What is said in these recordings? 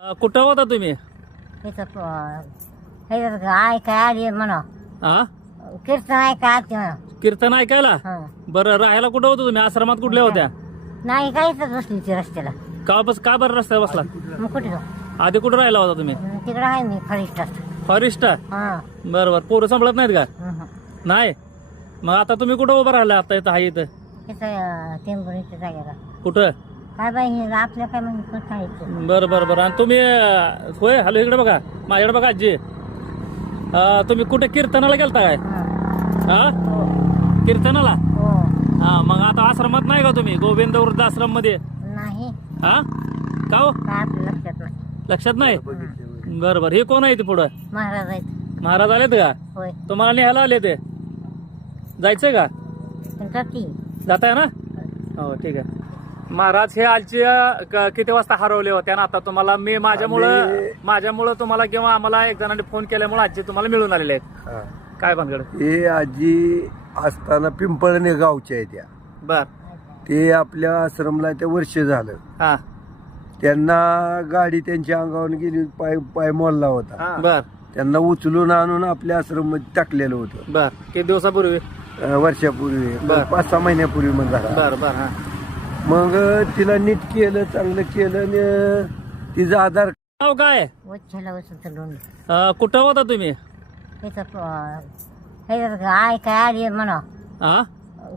कुठं होता तुम्ही? ऐकाय आली म्हणा हा कीर्तन ऐकाय आलती म्हणा. कीर्तन ऐकायला? हं. बरं, राहायला कुठं होतं तुम्ही? आश्रमात कुठल्या होत्या? नाही काहीच बसली ती रस्त्याला. का बरं रस्त्यावर बसला? मग कुठे जाऊ? आधी कुठं राहिला होता तुम्ही? तिकडे आहे मी फरिष्टात. फॉरेस्ट? हा बरं बरं, पोरं सांभाळत नाहीत का? हं. नाही. मग आता तुम्ही कुठं उभं राहिला? आता इथं आहे इथं तिथं टेंबुरीच्या जागेला कुठं? काय बाई हे आपल्या काय म्हणजे सांगितलं. बरं बरं बरं. आणि तुम्ही होय, हॅलो, इकडे बघा, माझ्याकडे बघा आजी. तुम्ही कुठे कीर्तनाला गेलता काय? हा हो कीर्तनाला? हो हा, मग आता आश्रमात नाही का तुम्ही? गोविंद वृद्ध आश्रम मध्ये? नाही हा का हो? काय आपल्या लक्षात नाही. लक्षात नाही? बरं बरं. हे कोण आहे ते पुढं? महाराज आहेत. महाराज आलेत का? होय तुम्हाला न्यायला आले ते? जायचंय का? तुमचा ती जाताय ना? हो, ठीक आहे. महाराज हे आजचे किती वाजता हरवले होते ना? आता तुम्हाला मी माझ्यामुळं तुम्हाला किंवा आम्हाला एक जणांनी फोन केल्यामुळे आजचे तुम्हाला मिळून आलेले आहेत. हा. काय भानगड? हे आजी असताना पिंपळणे गावच्या आहे त्या. बर. ते आपल्या आश्रमला ते वर्ष झालं. हा त्यांना गाडी त्यांच्या अंगावर गेली, पाय मोडला होता. बर त्यांना उचलून आणून आपल्या आश्रम मध्ये टाकलेलं होतं बर. किती दिवसापूर्वी? वर्षापूर्वी, बर. 5-6 महिन्यापूर्वी मग झाला. बर बर. हा मग तिला नीट केलं, चांगलं केलं आणि तिचा आधार नाव काय? वच्छला वसून लोण कुठं होता तुम्ही? ऐकाय आली म्हणा. हा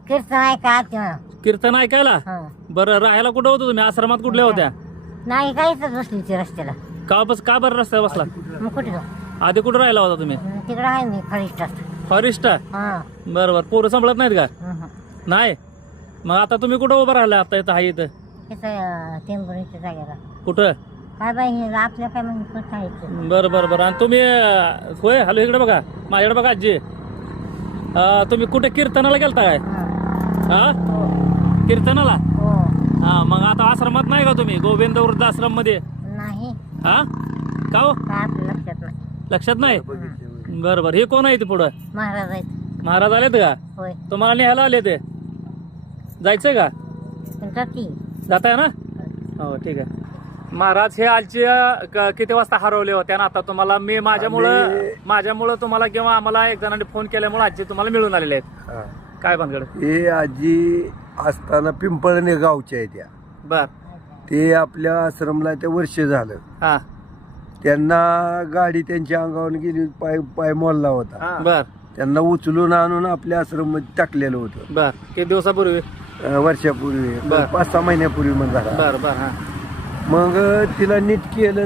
कीर्तन ऐकाय आलती म्हणा. कीर्तन ऐकायला? हं. बरं, राहायला कुठं होतं तुम्ही? आश्रमात कुठल्या होत्या? नाही काहीच बसली ती रस्त्याला. का बरं रस्त्यावर बसला? मग कुठे जाऊ? आधी कुठं राहिला होता तुम्ही? तिकडे आहे मी फरिष्टात. फॉरेस्ट? हा बरं बरं. पोरं सांभाळत नाहीत का? हं. नाही. मग आता तुम्ही कुठं उभं राहिला? आता इथं आहे इथं तिथं टेंबुरीच्या जागेला. कुठं? काय बाई हे आपल्या काय म्हणजे सांगितलं. बरं बरं बरं. आणि तुम्ही होय, हॅलो, इकडे बघा, माझ्याकडे बघा आजी. तुम्ही कुठे कीर्तनाला गेलता काय? हा हो कीर्तनाला? हो हा, मग आता आश्रमात नाही का तुम्ही? गोविंद वृद्ध आश्रम मध्ये? नाही हा का हो? काय आपल्या लक्षात नाही. लक्षात नाही? बरं बरं. हे कोण आहे ते पुढं? महाराज आहेत. महाराज आलेत का? होय तुम्हाला न्यायला आले ते? जायचंय का? तुमचा ती जाताय ना? हो, ठीक आहे. महाराज हे आजचे किती वाजता हरवले होते ना? आता तुम्हाला मी माझ्यामुळं तुम्हाला किंवा आम्हाला एक जणांनी फोन केल्यामुळे आजचे तुम्हाला मिळून आलेले आहेत. हा. काय भानगड? हे आजी असताना पिंपळणे गावच्या आहे त्या. बर. ते आपल्या आश्रमला ते वर्ष झालं. हा त्यांना गाडी त्यांच्या अंगावर गेली, पाय मोडला होता. बर त्यांना उचलून आणून आपल्या आश्रम मध्ये टाकलेलं होतं बर. किती दिवसापूर्वी? वर्षापूर्वी, बर. 5-6 महिन्यापूर्वी मग झाला. बर बर. हा मग तिला नीट केलं.